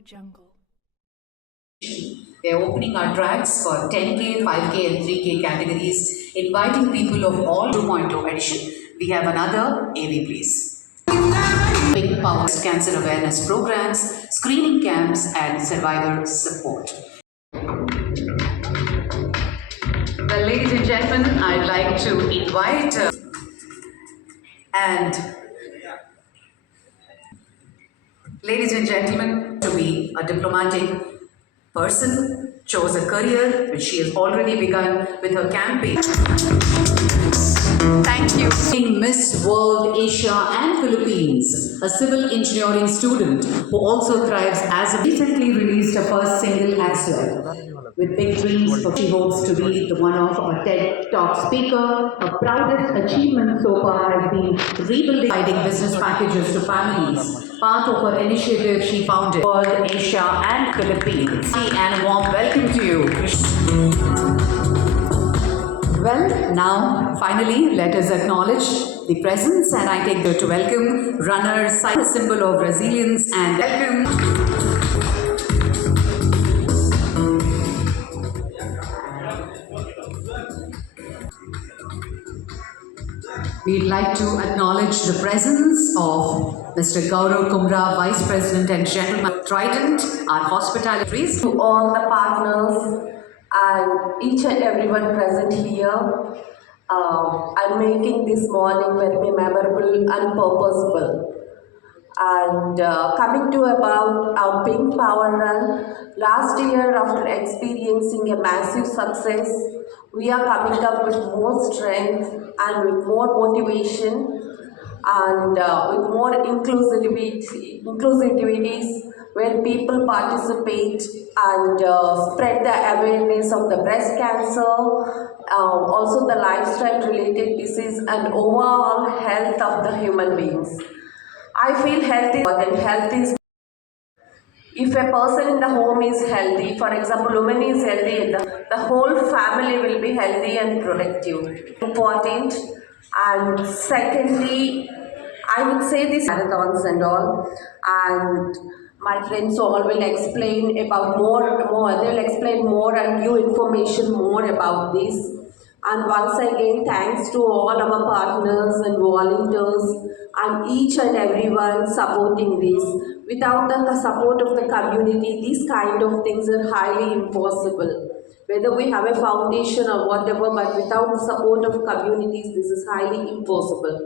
Jungle. They're opening our tracks for 10K, 5K, and 3K categories, inviting people of all 2.0 edition. We have another AV, please. Pink Power's cancer awareness programs, screening camps, and survivor support. Well, ladies and gentlemen, I'd like to invite and ladies and gentlemen, to be a diplomatic person, chose a career which she has already begun with her campaign. Thank you. Being Miss World Asia and Philippines, a civil engineering student who also thrives as a recently released her first single as well. With big dreams, for she hopes to be the one of a TED Talk speaker. Her proudest achievement so far has been rebuilding business packages to families. Part of her initiative, she founded World Asia and Philippines. And a warm welcome to you. Well, now, finally, let us acknowledge the presence, and I take to welcome runners, a symbol of resilience, and welcome. We'd like to acknowledge the presence of Mr. Gaurav Kumra, Vice President and General Trident, our hospitality. To all the partners and each and everyone present here, I'm making this morning very memorable and purposeful. And coming to about our Pink Power Run, last year after experiencing a massive success, we are coming up with more strength and with more motivation and with more inclusivities where people participate and spread the awareness of the breast cancer, also the lifestyle related disease and overall health of the human beings. I feel health is important. Health is, if a person in the home is healthy, for example, woman is healthy, the whole family will be healthy and productive. Important. And secondly, I would say this marathons and all, and my friends all will explain about more. They will explain more and give information more about this. And once again, thanks to all our partners and volunteers and each and everyone supporting this. Without the support of the community, these kind of things are highly impossible. Whether we have a foundation or whatever, but without the support of communities, this is highly impossible.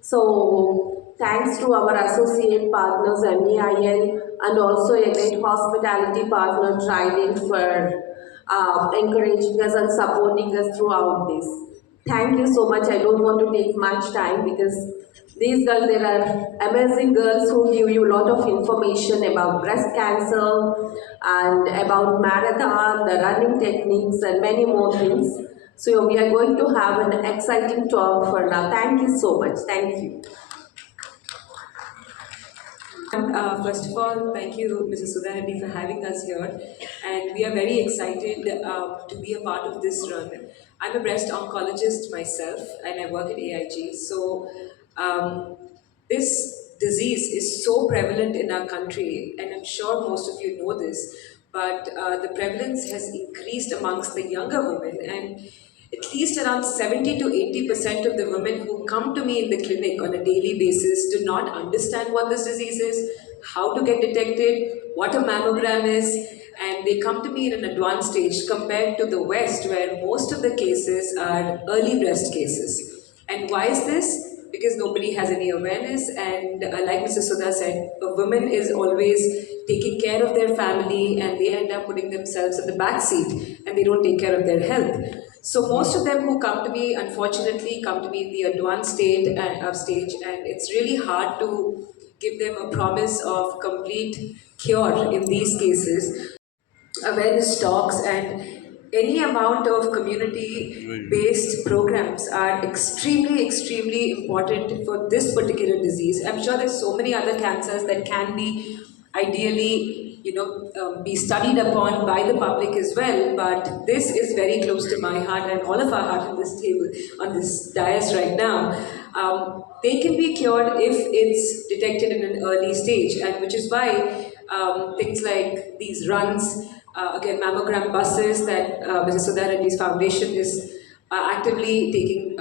So, thanks to our associate partners, MEIL, and also a great hospitality partner, Trident, for encouraging us and supporting us throughout this. Thank you so much. I don't want to take much time because these girls, there are amazing girls who give you a lot of information about breast cancer and about marathon, the running techniques and many more things. So we are going to have an exciting talk for now. Thank you so much. Thank you. First of all, thank you, Mrs. Sudha Reddy, for having us here. And we are very excited to be a part of this run. I'm a breast oncologist myself, and I work at AIG. So this disease is so prevalent in our country, and I'm sure most of you know this, but the prevalence has increased amongst the younger women, and at least around 70 to 80% of the women who come to me in the clinic on a daily basis do not understand what this disease is, how to get detected, what a mammogram is, and they come to me in an advanced stage compared to the West, where most of the cases are early breast cases. And why is this? Because nobody has any awareness, and like Mr. Sudha said, a woman is always taking care of their family and they end up putting themselves in the back seat and they don't take care of their health. So most of them who come to me, unfortunately, come to me in the advanced stage, and it's really hard to give them a promise of complete cure in these cases. Awareness talks and any amount of community-based programs are extremely important for this particular disease. I'm sure there's so many other cancers that can be ideally, be studied upon by the public as well, but this is very close to my heart and all of our heart on this table, on this dais right now. They can be cured if it's detected in an early stage, and which is why things like these runs, again, mammogram buses that Mrs. Sudha Reddy's foundation is actively taking,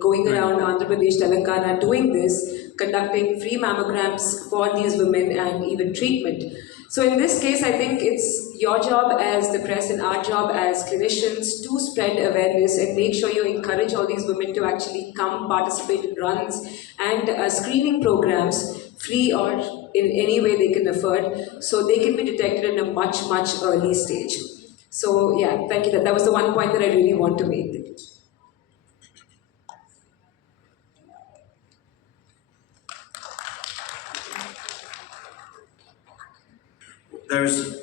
going around Andhra Pradesh, Telangana, doing this, conducting free mammograms for these women and even treatment. So in this case, I think it's your job as the press and our job as clinicians to spread awareness and make sure you encourage all these women to actually come participate in runs and screening programs, free or in any way they can afford, so they can be detected in a much, much early stage. So yeah, thank you. That was the one point that I really want to make. There's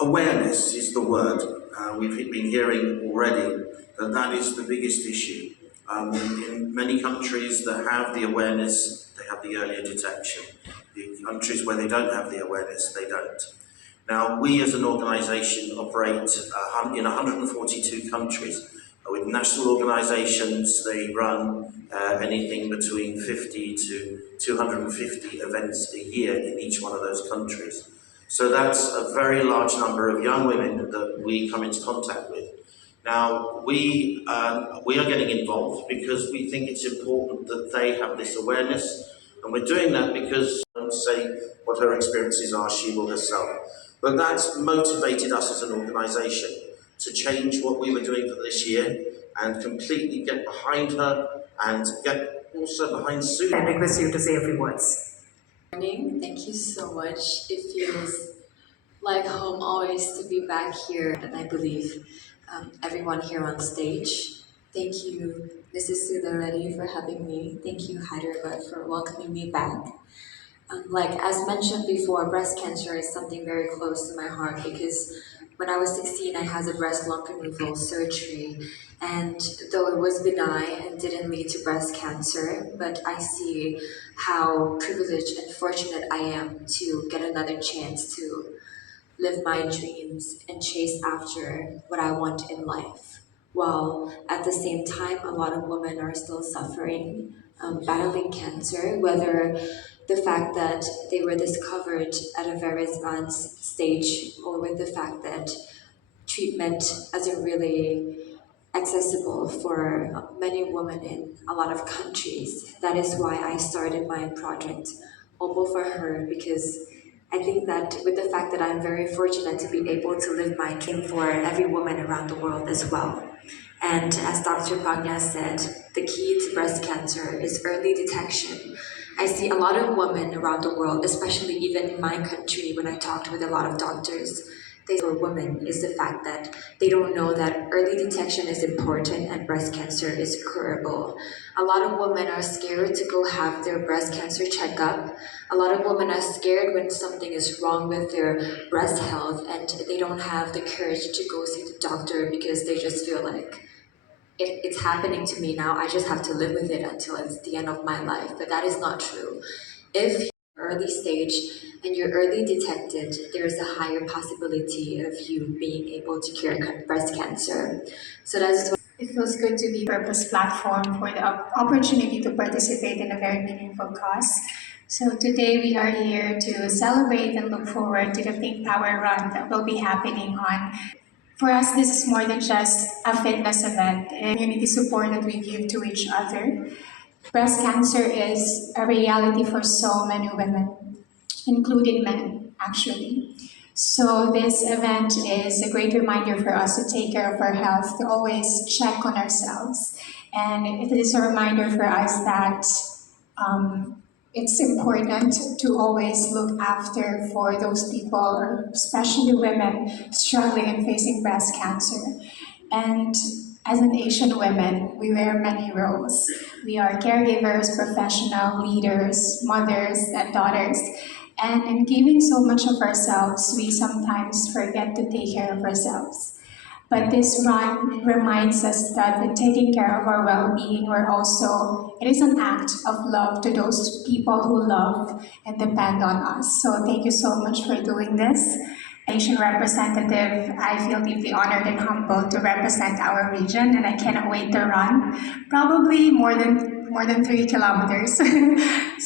awareness is the word. We've been hearing already that that is the biggest issue. In many countries that have the awareness, they have the earlier detection. The countries where they don't have the awareness, they don't. Now, we as an organisation operate in 142 countries. With national organisations, they run anything between 50 to 250 events a year in each one of those countries. So that's a very large number of young women that we come into contact with. Now, we are getting involved because we think it's important that they have this awareness, and we're doing that because, say what her experiences are, she will herself. But that's motivated us as an organisation to change what we were doing for this year and completely get behind her and get also behind Sue. I request you to say a few words. Morning. Thank you so much. It feels like home always to be back here, and I believe everyone here on stage. Thank you, Mrs. Sudha Reddy, for having me. Thank you, Hyderabad, for welcoming me back. Like as mentioned before, breast cancer is something very close to my heart because when I was 16, I had a breast lump removal surgery, and though it was benign and didn't lead to breast cancer, but I see how privileged and fortunate I am to get another chance to live my dreams and chase after what I want in life. While at the same time, a lot of women are still suffering, battling cancer, whether the fact that they were discovered at a very advanced stage or with the fact that treatment isn't really accessible for many women in a lot of countries. That is why I started my project, Opal for Her, because I think that with the fact that I'm very fortunate to be able to live my dream for every woman around the world as well. And as Dr. Pragya said, the key to breast cancer is early detection. I see a lot of women around the world, especially even in my country, when I talked with a lot of doctors, they for women is the fact that they don't know that early detection is important and breast cancer is curable. A lot of women are scared to go have their breast cancer checkup. A lot of women are scared when something is wrong with their breast health and they don't have the courage to go see the doctor because they just feel like it's happening to me now, I just have to live with it until it's the end of my life. But that is not true. If you're early stage and you're early detected, there is a higher possibility of you being able to cure breast cancer. So that's what it feels good to be Purpose platform for the opportunity to participate in a very meaningful cause. So today we are here to celebrate and look forward to the Pink Power Run that will be happening on. For us, this is more than just a fitness event, a community support that we give to each other. Breast cancer is a reality for so many women, including men, actually. So this event is a great reminder for us to take care of our health, to always check on ourselves. And it is a reminder for us that it's important to always look after for those people, especially women struggling and facing breast cancer. And as an Asian women, we wear many roles. We are caregivers, professional leaders, mothers, and daughters. And in giving so much of ourselves, we sometimes forget to take care of ourselves. But this run reminds us that in taking care of our well-being, it is an act of love to those people who love and depend on us. So thank you so much for doing this. Asian representative, I feel deeply honored and humbled to represent our region, and I cannot wait to run. Probably more more than 3 kilometers.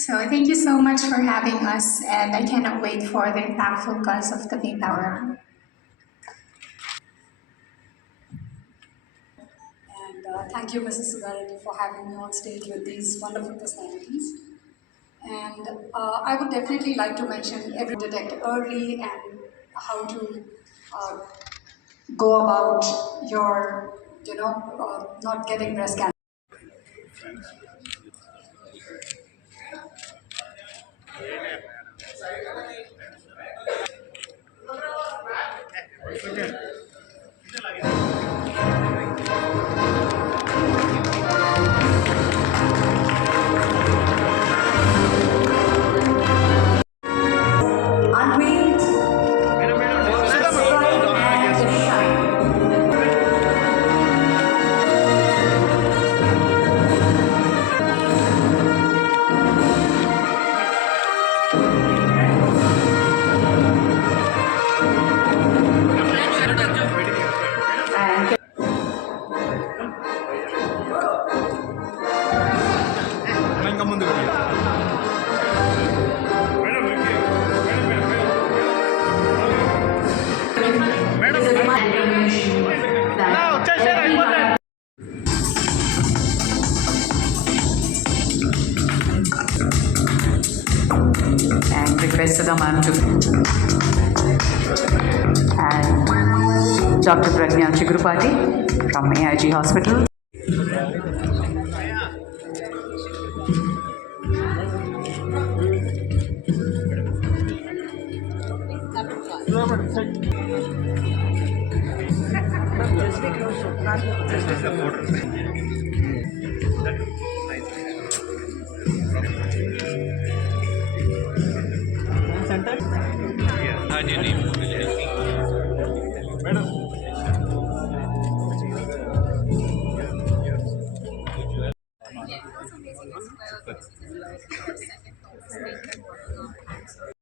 So thank you so much for having us, and I cannot wait for the impactful cause of the Pink Power Run. And thank you, Mrs. Sugareddy, for having me on stage with these wonderful personalities. And I would definitely like to mention every detect early and how to go about your, not getting breast cancer. Unveiled, bright and shine. And is a recognition that everyone and requested the ma'am to and Dr. Pragnya Chigurupati from AIG Hospital.